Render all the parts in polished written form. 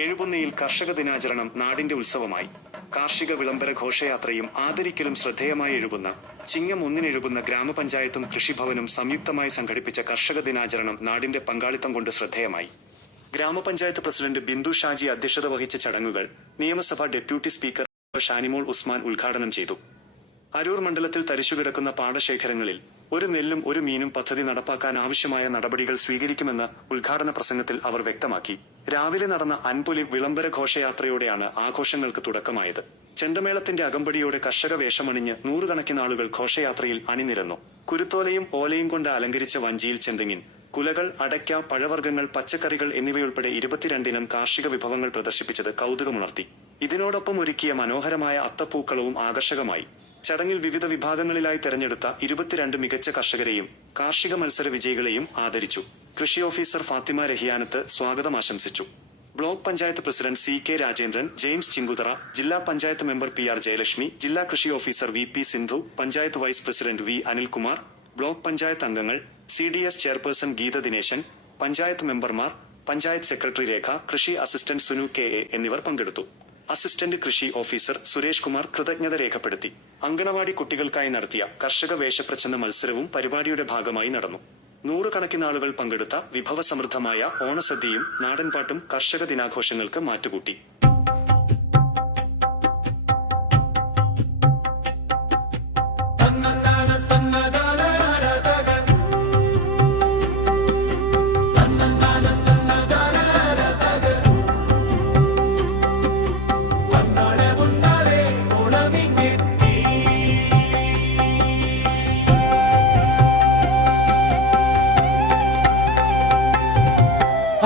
എഴുപുന്നയിൽ കർഷക ദിനാചരണം നാടിന്റെ ഉത്സവമായി. കാർഷിക വിളംബര ഘോഷയാത്രയും ആദരിക്കലും ശ്രദ്ധേയമായി. എഴുപുന്ന ചിങ്ങം 1 എഴുപുന്ന ഗ്രാമപഞ്ചായത്തും കൃഷിഭവനും സംയുക്തമായി സംഘടിപ്പിച്ച കർഷക ദിനാചരണം നാടിന്റെ പങ്കാളിത്തം കൊണ്ട് ശ്രദ്ധേയമായി. ഗ്രാമപഞ്ചായത്ത് പ്രസിഡന്റ് ബിന്ദു ഷാജി അധ്യക്ഷത വഹിച്ച ചടങ്ങുകൾ നിയമസഭാ ഡെപ്യൂട്ടി സ്പീക്കർ ഷാനിമോൾ ഉസ്മാൻ ഉദ്ഘാടനം ചെയ്തു. അരൂർ മണ്ഡലത്തിൽ തരിശുകിടക്കുന്ന പാടശേഖരങ്ങളിൽ ഒരു നെല്ലും ഒരു മീനും പദ്ധതി നടപ്പാക്കാൻ ആവശ്യമായ നടപടികൾ സ്വീകരിക്കുമെന്ന് ഉദ്ഘാടന പ്രസംഗത്തിൽ അവർ വ്യക്തമാക്കി. രാവിലെ നടന്ന അൻപൊലി വിളംബര ഘോഷയാത്രയോടെയാണ് ആഘോഷങ്ങൾക്ക് തുടക്കമായത്. ചെണ്ടമേളത്തിന്റെ അകമ്പടിയോടെ കർഷക വേഷമണിഞ്ഞ് നൂറുകണക്കിന് ആളുകൾ ഘോഷയാത്രയിൽ അണിനിരന്നു. കുരുത്തോലയും ഓലയും കൊണ്ട് അലങ്കരിച്ച വഞ്ചിയിൽ ചെന്തെങ്ങിൻ, കുലകൾ, അടയ്ക്ക, പഴവർഗ്ഗങ്ങൾ, പച്ചക്കറികൾ എന്നിവയുൾപ്പെടെ 22 ഇനം കാർഷിക വിഭവങ്ങൾ പ്രദർശിപ്പിച്ചത് കൗതുകമുണർത്തി. ഇതിനോടൊപ്പം ഒരുക്കിയ മനോഹരമായ അത്തപ്പൂക്കളവും ആകർഷകമായി. ചടങ്ങിൽ വിവിധ വിഭാഗങ്ങളിലായി തെരഞ്ഞെടുത്ത 22 മികച്ച കർഷകരെയും കാർഷിക മത്സര വിജയികളെയും ആദരിച്ചു. കൃഷി ഓഫീസർ ഫാത്തിമ രഹിയാനത്ത് സ്വാഗതം ആശംസിച്ചു. Block panchayat president CK Rajendran, James Chinkuthara, ജില്ലാ പഞ്ചായത്ത് മെമ്പർ PR ജയലക്ഷ്മി, ജില്ലാ കൃഷി officer VP Sindhu, panchayat vice president V Anilkumar, block panchayat അംഗങ്ങൾ, CDS ചെയർപേഴ്സൺ ഗീത ദിനേശൻ, പഞ്ചായത്ത് മെമ്പർമാർ, പഞ്ചായത്ത് സെക്രട്ടറി രേഖ, കൃഷി അസിസ്റ്റന്റ് സുനു KA എന്നിവർ പങ്കെടുത്തു. അസിസ്റ്റന്റ് കൃഷി ഓഫീസർ സുരേഷ് കുമാർ കൃതജ്ഞത രേഖപ്പെടുത്തി. അങ്കണവാടി കുട്ടികൾക്കായി നടത്തിയ കർഷക വേഷപ്രച്ഛന്ന മത്സരവും പരിപാടിയുടെ ഭാഗമായി നടന്നു. നൂറുകണക്കിന് ആളുകൾ പങ്കെടുത്ത വിഭവസമൃദ്ധമായ ഓണസദ്യയും നാടൻപാട്ടും കർഷക ദിനാഘോഷങ്ങൾക്ക് മാറ്റുകൂട്ടി.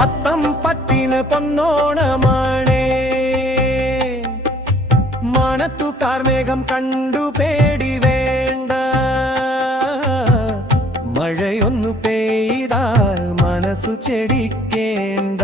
അത്തം പത്തിന് പൊന്നോണമാണേ, മാനത്തു കാർമേഘം കണ്ടു പേടി വേണ്ട, മഴയൊന്നു പെയ്താൽ മനസ്സു ചെടിക്കേണ്ട.